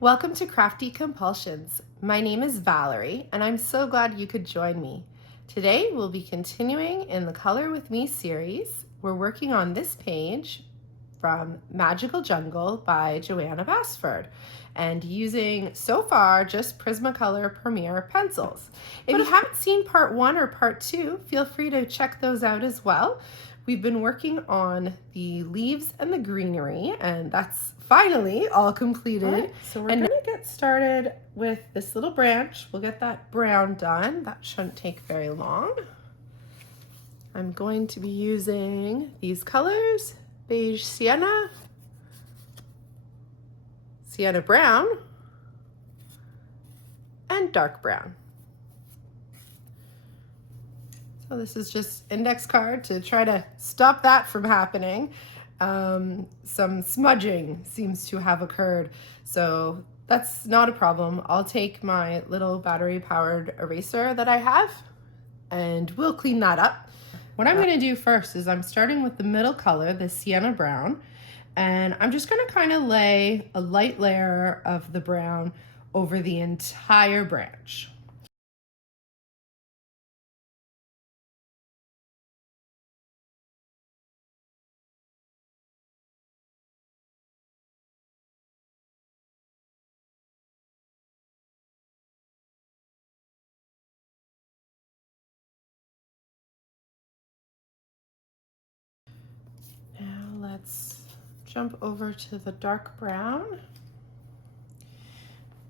Welcome to Crafty Compulsions. My name is Valerie, and I'm so glad you could join me. Today we'll be continuing in the Color With Me series. We're working on this page from Magical Jungle by Johanna Basford and using so far just Prismacolor Premier Pencils. If you haven't seen part 1 or part 2, feel free to check those out as well. We've been working on the leaves and the greenery, and that's finally all completed. All right, so we're gonna get started with this little branch. We'll get that brown done. That shouldn't take very long. I'm going to be using these colors: beige sienna, sienna brown, and dark brown. So this is just index card to try to stop that from happening. Some smudging seems to have occurred, so that's not a problem. I'll take my little battery powered eraser that I have and we'll clean that up. What I'm going to do first is I'm starting with the middle color, the sienna brown, and I'm just going to kind of lay a light layer of the brown over the entire branch. Now let's jump over to the dark brown.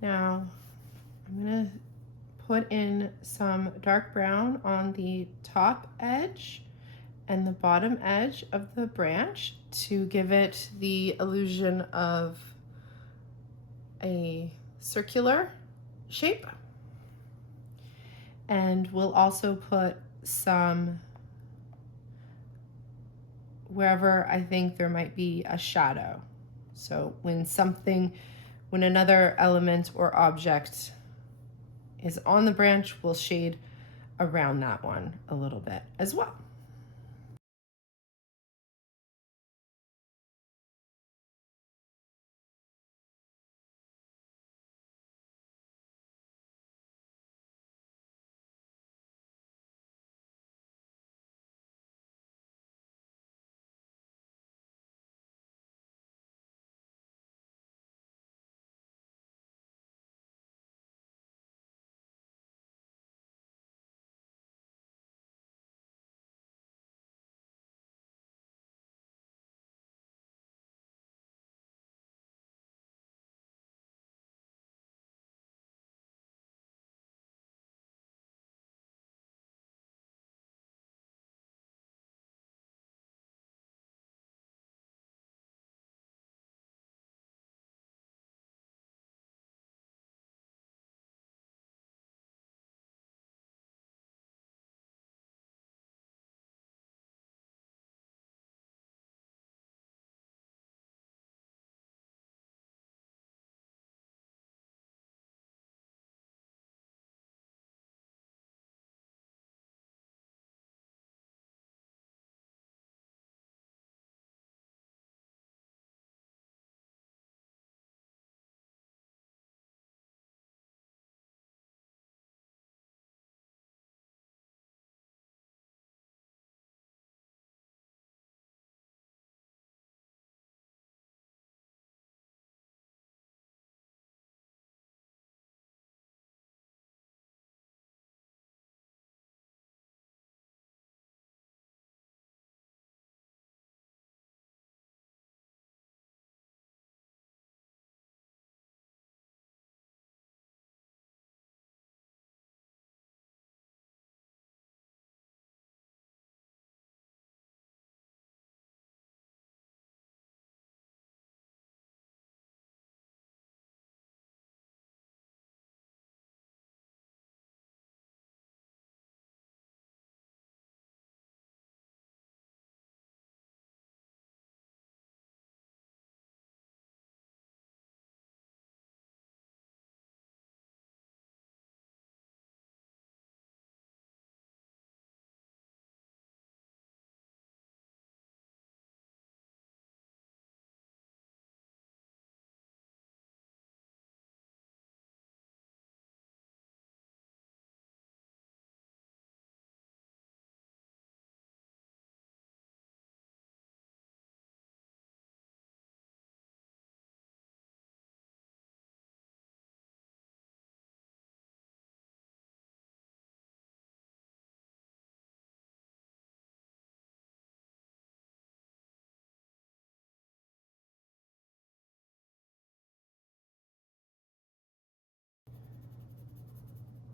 Now I'm going to put in some dark brown on the top edge and the bottom edge of the branch to give it the illusion of a circular shape. And we'll also put some wherever I think there might be a shadow. So when another element or object is on the branch, we'll shade around that one a little bit as well.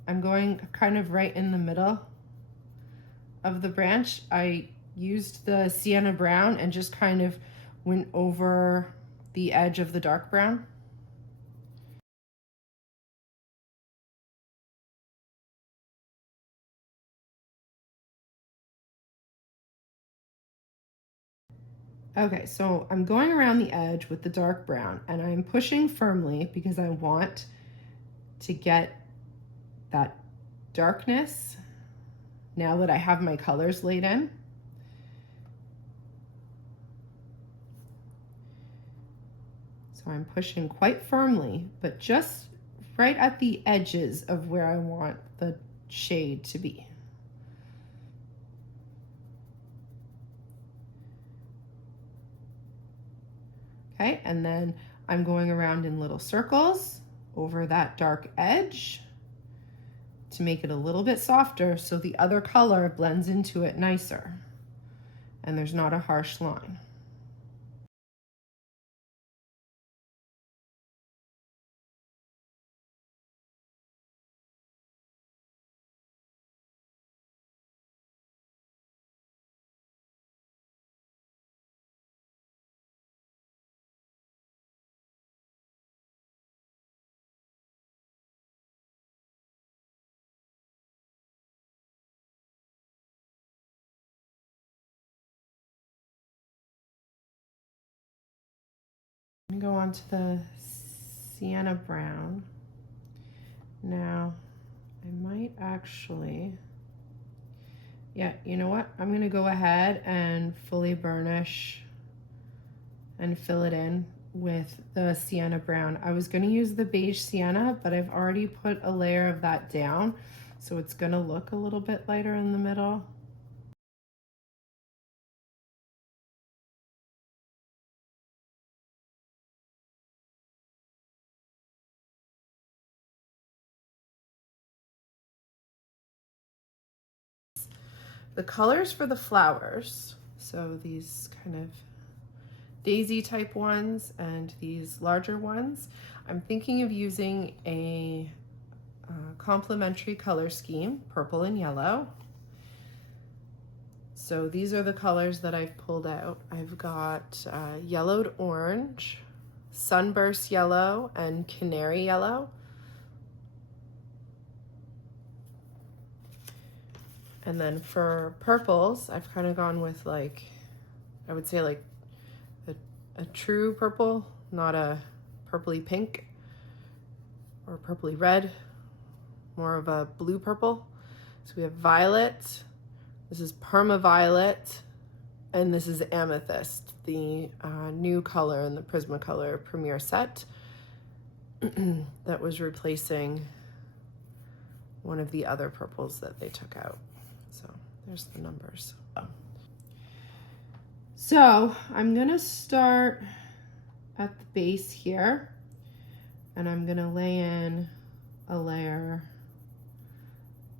I'm going kind of right in the middle of the branch. I used the sienna brown and just kind of went over the edge of the dark brown. Okay, so I'm going around the edge with the dark brown and I'm pushing firmly because I want to get that darkness now that I have my colors laid in. So I'm pushing quite firmly, but just right at the edges of where I want the shade to be. Okay, and then I'm going around in little circles over that dark edge to make it a little bit softer so the other color blends into it nicer and there's not a harsh line. I'm gonna go on to the sienna brown. Now, I might actually, yeah, you know what? I'm gonna go ahead and fully burnish and fill it in with the sienna brown. I was gonna use the beige sienna, but I've already put a layer of that down, so it's gonna look a little bit lighter in the middle. The colors for the flowers, so these kind of daisy type ones and these larger ones, I'm thinking of using a complementary color scheme, purple and yellow. So these are the colors that I've pulled out. I've got yellowed orange, sunburst yellow, and canary yellow. And then for purples, I've kind of gone with like, I would say like a true purple, not a purpley pink or purpley red, more of a blue purple. So we have violet, this is perma violet, and this is amethyst, the new color in the Prismacolor Premier set that was replacing one of the other purples that they took out. So there's the numbers. So I'm gonna start at the base here and I'm gonna lay in a layer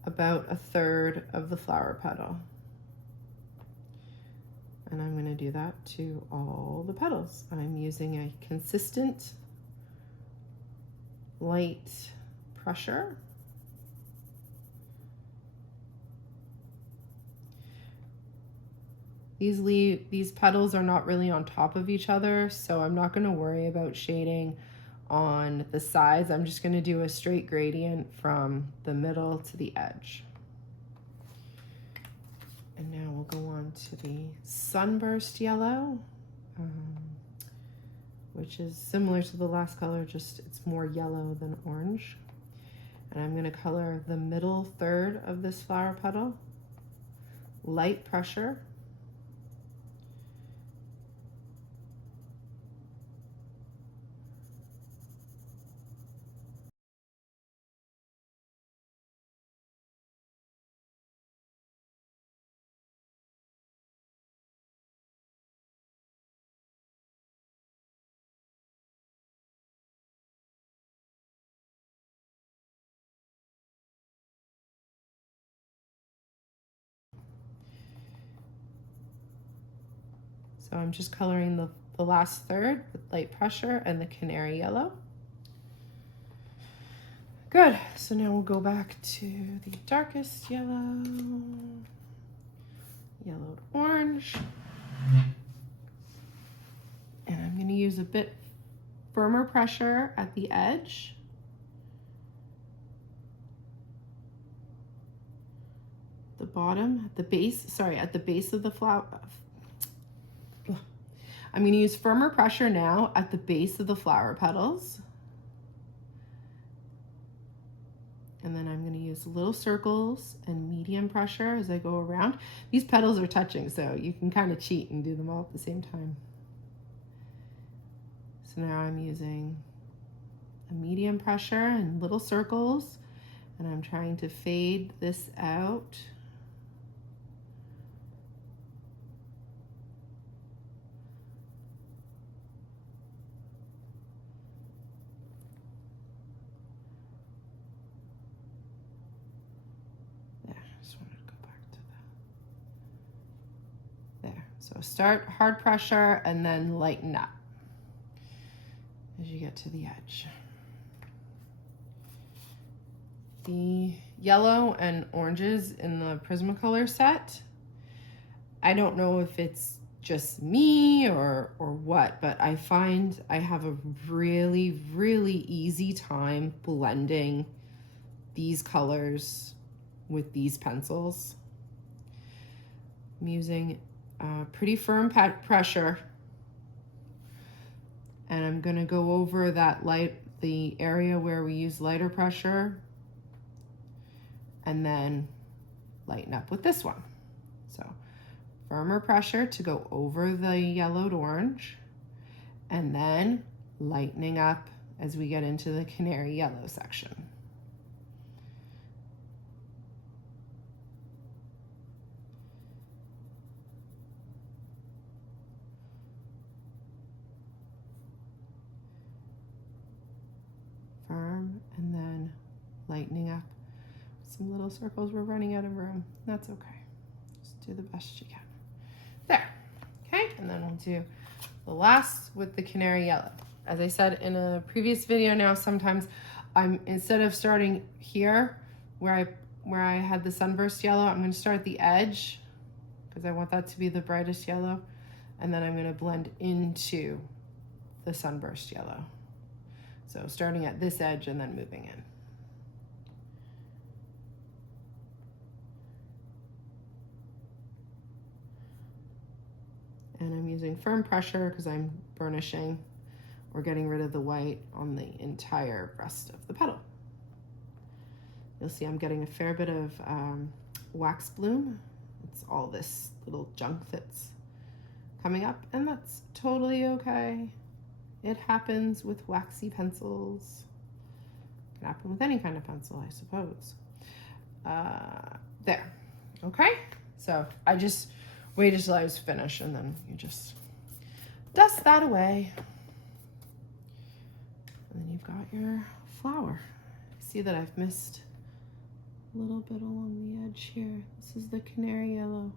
about 1/3 of the flower petal. And I'm gonna do that to all the petals. I'm using a consistent light pressure. These petals are not really on top of each other, so I'm not going to worry about shading on the sides. I'm just going to do a straight gradient from the middle to the edge. And now we'll go on to the sunburst yellow, which is similar to the last color, just it's more yellow than orange. And I'm going to color the middle 1/3 of this flower petal, light pressure. So I'm just coloring the last 1/3 with light pressure and the canary yellow. Good. So now we'll go back to the darkest yellow, yellowed orange. And I'm going to use a bit firmer pressure at the edge. The bottom, at the base, sorry, at the base of the flower. I'm going to use firmer pressure now at the base of the flower petals. And then I'm going to use little circles and medium pressure as I go around. These petals are touching, so you can kind of cheat and do them all at the same time. So now I'm using a medium pressure and little circles, and I'm trying to fade this out. So start hard pressure and then lighten up as you get to the edge. The yellow and oranges in the Prismacolor set, I don't know if it's just me or what, but I find I have a really, really easy time blending these colors with these pencils. I'm using pretty firm pressure, and I'm going to go over the area where we use lighter pressure, and then lighten up with this one. So firmer pressure to go over the yellowed orange, and then lightening up as we get into the canary yellow section. Firm, and then lightening up. Some little circles. We're running out of room. That's okay. Just do the best you can. There. Okay, and then we'll do the last with the canary yellow. As I said in a previous video, now sometimes instead of starting here where I had the sunburst yellow, I'm going to start at the edge because I want that to be the brightest yellow, and then I'm going to blend into the sunburst yellow. So starting at this edge and then moving in. And I'm using firm pressure because I'm burnishing or getting rid of the white on the entire rest of the petal. You'll see I'm getting a fair bit of wax bloom. It's all this little junk that's coming up, and that's totally okay. It happens with waxy pencils. It can happen with any kind of pencil, I suppose. There, okay? So I just waited till I was finished, and then you just dust that away. And then you've got your flower. See that I've missed a little bit along the edge here. This is the canary yellow.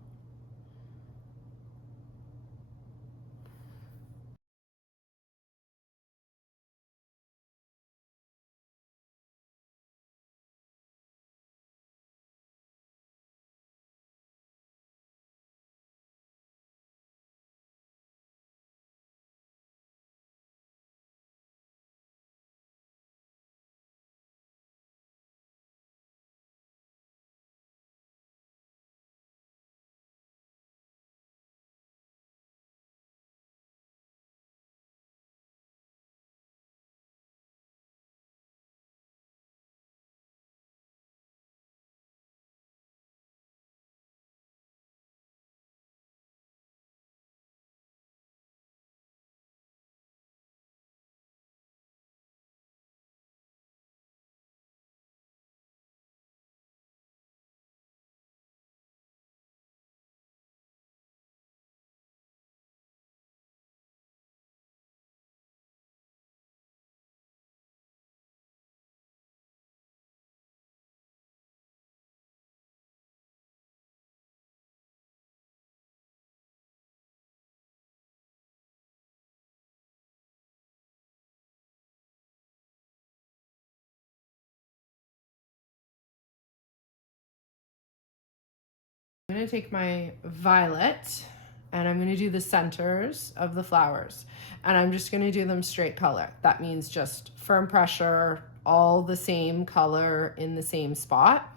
going to take my violet and I'm going to do the centers of the flowers. And I'm just going to do them straight color. That means just firm pressure, all the same color in the same spot.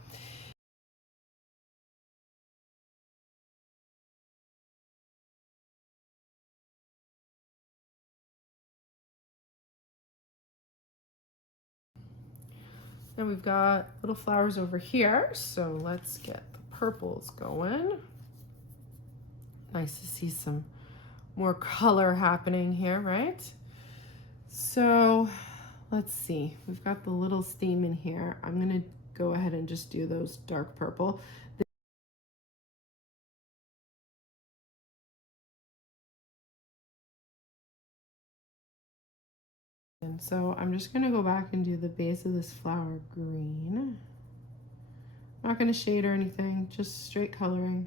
And we've got little flowers over here, so let's get the purples going. Nice to see some more color happening here, right? So let's see, we've got the little theme in here. I'm gonna go ahead and just do those dark purple. And so I'm just gonna go back and do the base of this flower green. Not gonna shade or anything, just straight coloring.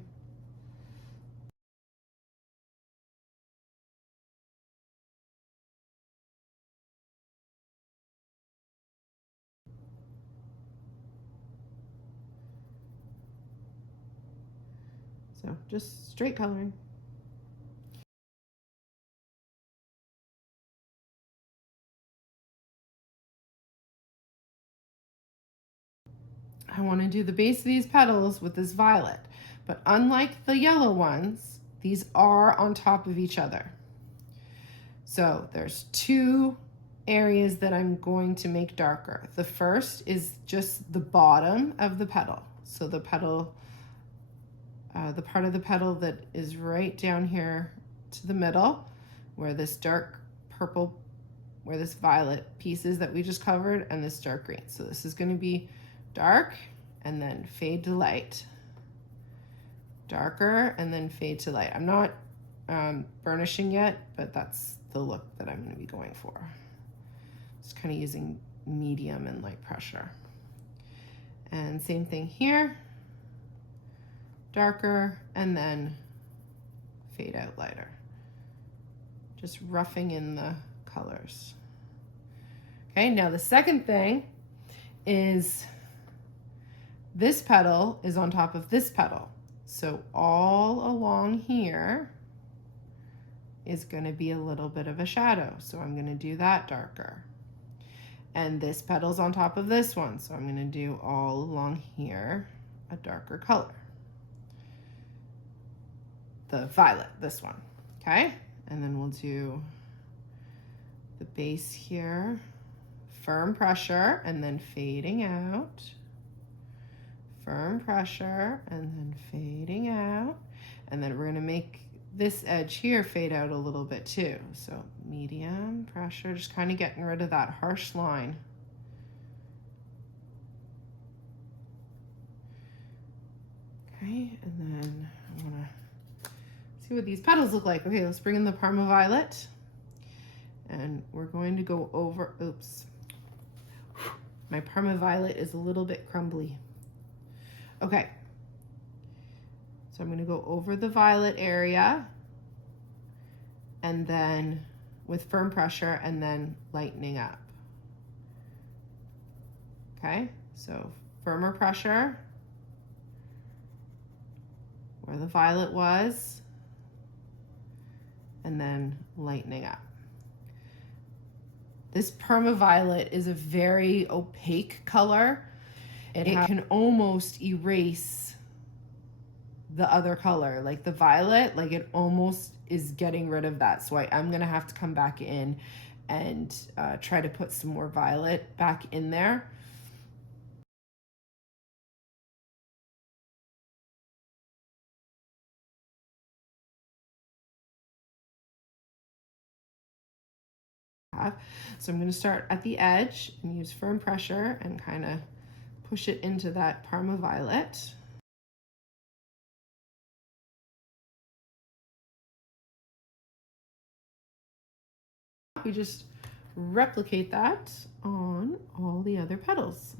So just straight coloring. I want to do the base of these petals with this violet, but unlike the yellow ones, these are on top of each other. So there's two areas that I'm going to make darker. The first is just the bottom of the petal. So the petal, the part of the petal that is right down here to the middle, where this dark purple, where this violet piece is that we just covered, and this dark green. So this is going to be dark and then fade to light, darker and then fade to light. I'm not burnishing yet, but that's the look that I'm going to be going for. Just kind of using medium and light pressure. And same thing here, darker and then fade out lighter. Just roughing in the colors. Okay, now the second thing is this petal is on top of this petal. So all along here is going to be a little bit of a shadow. So I'm going to do that darker. And this petal's on top of this one. So I'm going to do all along here a darker color. The violet, this one. Okay? And then we'll do the base here. Firm pressure and then fading out. Firm pressure and then fading out. And then we're going to make this edge here fade out a little bit too. So medium pressure, just kind of getting rid of that harsh line. Okay, and then I want to see what these petals look like. Okay, let's bring in the Parma Violet. And we're going to go over, oops. My Parma Violet is a little bit crumbly. Okay, so I'm going to go over the violet area and then with firm pressure and then lightening up. Okay, so firmer pressure where the violet was and then lightening up. This Perma Violet is a very opaque color. It can almost erase the other color, like the violet, like it almost is getting rid of that. So I'm gonna have to come back in and try to put some more violet back in there. So I'm gonna start at the edge and use firm pressure and kind of push it into that Parma Violet. We just replicate that on all the other petals.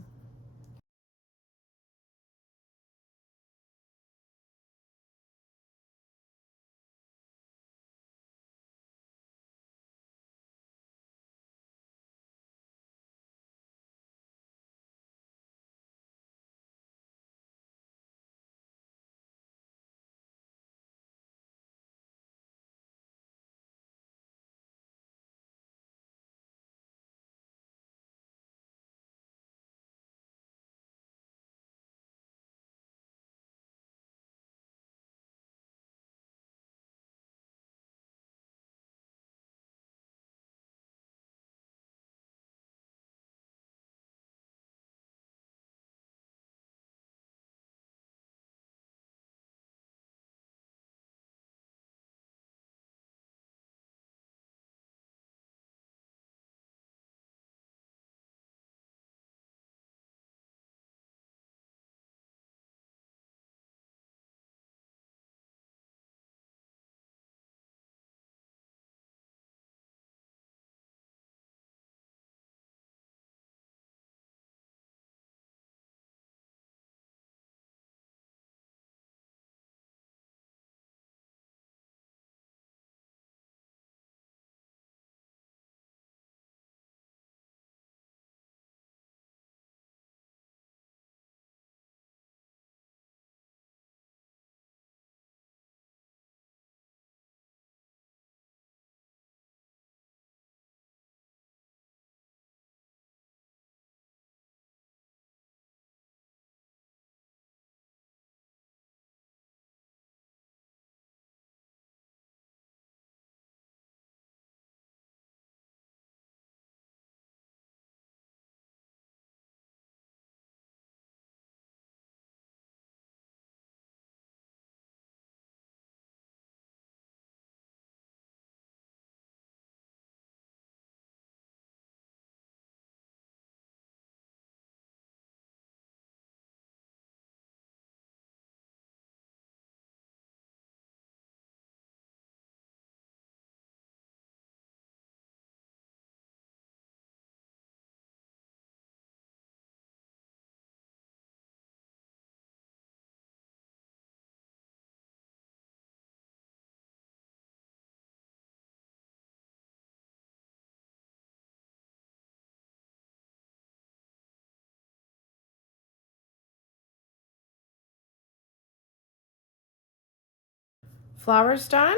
flowers done,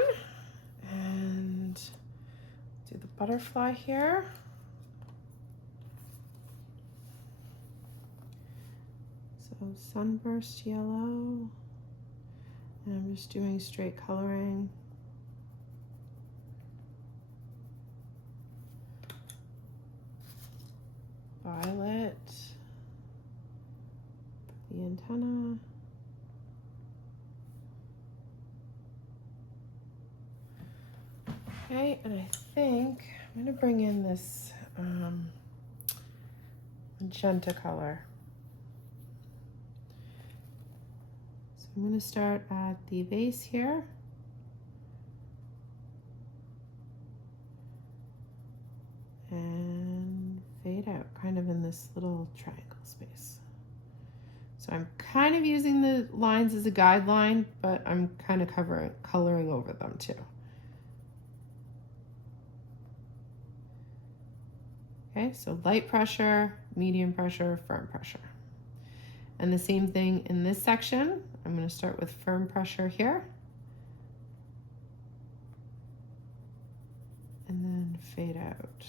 and do the butterfly here. So sunburst yellow, and I'm just doing straight coloring. Violet, the antenna. Okay, and I think I'm going to bring in this magenta color. So I'm going to start at the base here. And fade out, kind of in this little triangle space. So I'm kind of using the lines as a guideline, but I'm kind of coloring over them too. Okay, so light pressure, medium pressure, firm pressure. And the same thing in this section. I'm going to start with firm pressure here. And then fade out.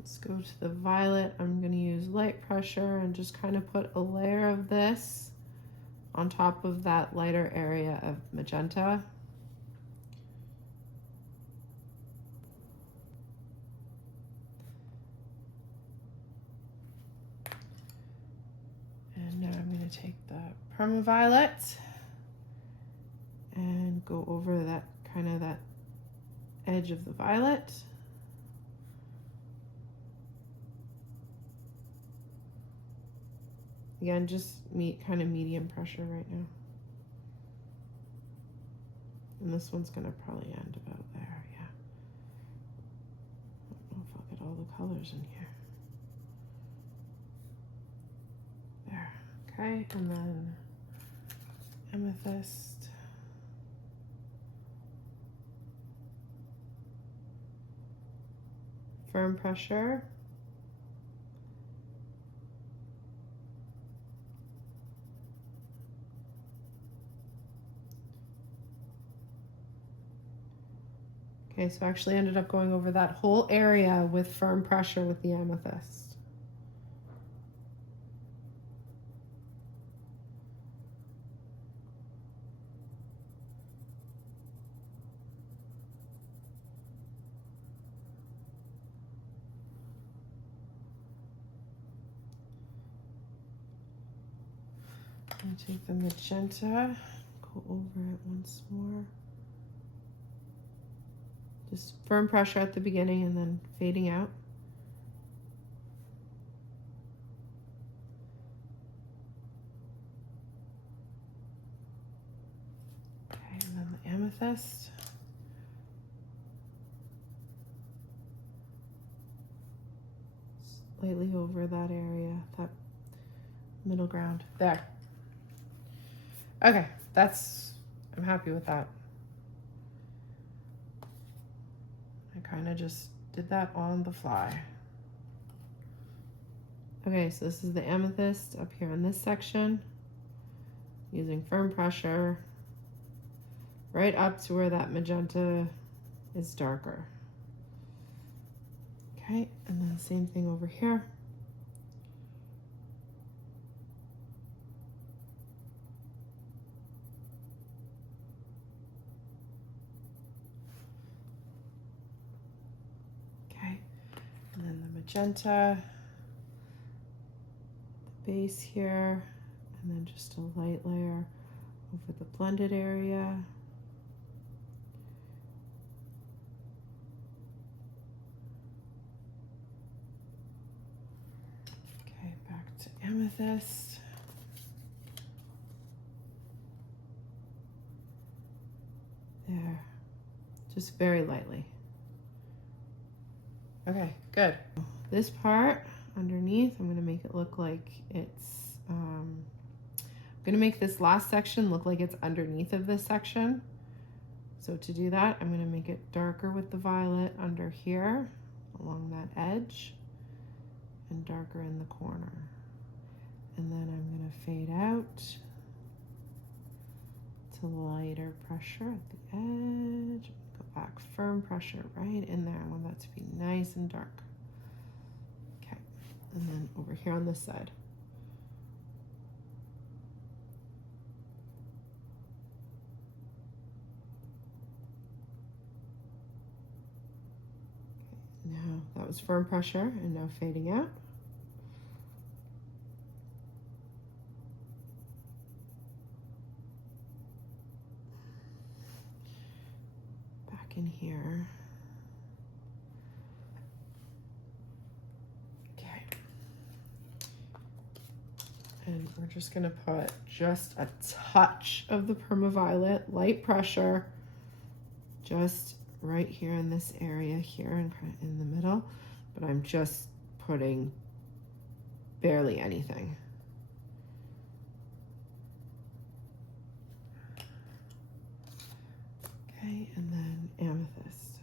Let's go to the violet. I'm going to use light pressure and just kind of put a layer of this on top of that lighter area of magenta. And now I'm going to take the Permaviolet and go over that kind of that edge of the violet. Again, just kind of medium pressure right now. And this one's gonna probably end about there, yeah. I don't know if I'll get all the colors in here. There, okay, and then amethyst. Firm pressure. Okay, so I actually ended up going over that whole area with firm pressure with the amethyst. I'm gonna take the magenta, go over it once more. Just firm pressure at the beginning and then fading out. Okay, and then the amethyst. Slightly over that area, that middle ground. There. Okay, I'm happy with that. I kind of just did that on the fly. Okay, so this is the amethyst up here in this section, using firm pressure right up to where that magenta is darker. Okay, and then same thing over here. And then the magenta, the base here, and then just a light layer over the blended area. Okay, back to amethyst. There. just very lightly. Okay, good. This part underneath, I'm gonna make it look like it's, I'm gonna make this last section look like it's underneath of this section. So to do that, I'm gonna make it darker with the violet under here, along that edge, and darker in the corner. And then I'm gonna fade out to lighter pressure at the edge. Go back, firm pressure right in there. I want that to be nice and dark. Okay, and then over here on this side. Okay, now that was firm pressure, and now fading out. In here. Okay. And we're just gonna put just a touch of the Permaviolet, light pressure, just right here in this area here and kind of in the middle, but I'm just putting barely anything. Okay, and then amethyst.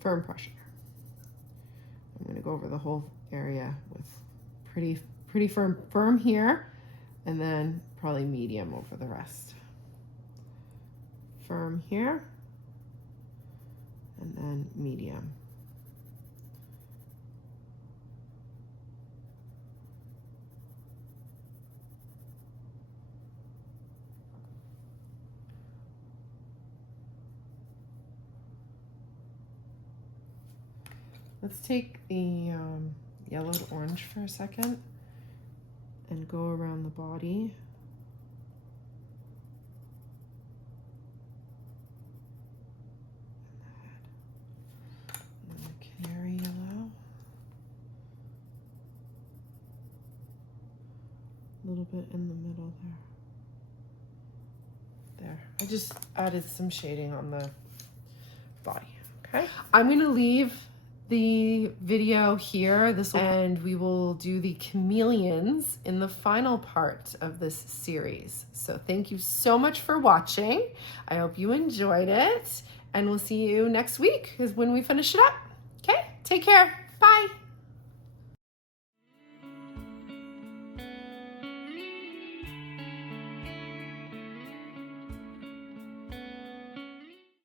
Firm pressure. I'm going to go over the whole area with pretty firm here, and then probably medium over the rest. Firm here, and then medium. Let's take the yellowed orange for a second and go around the body. And the canary yellow. A little bit in the middle there. There. I just added some shading on the body. Okay. I'm going to leave the video here, and we will do the chameleons in the final part of this series. So thank you so much for watching. I hope you enjoyed it, and we'll see you next week is when we finish it up. Okay, take care. Bye.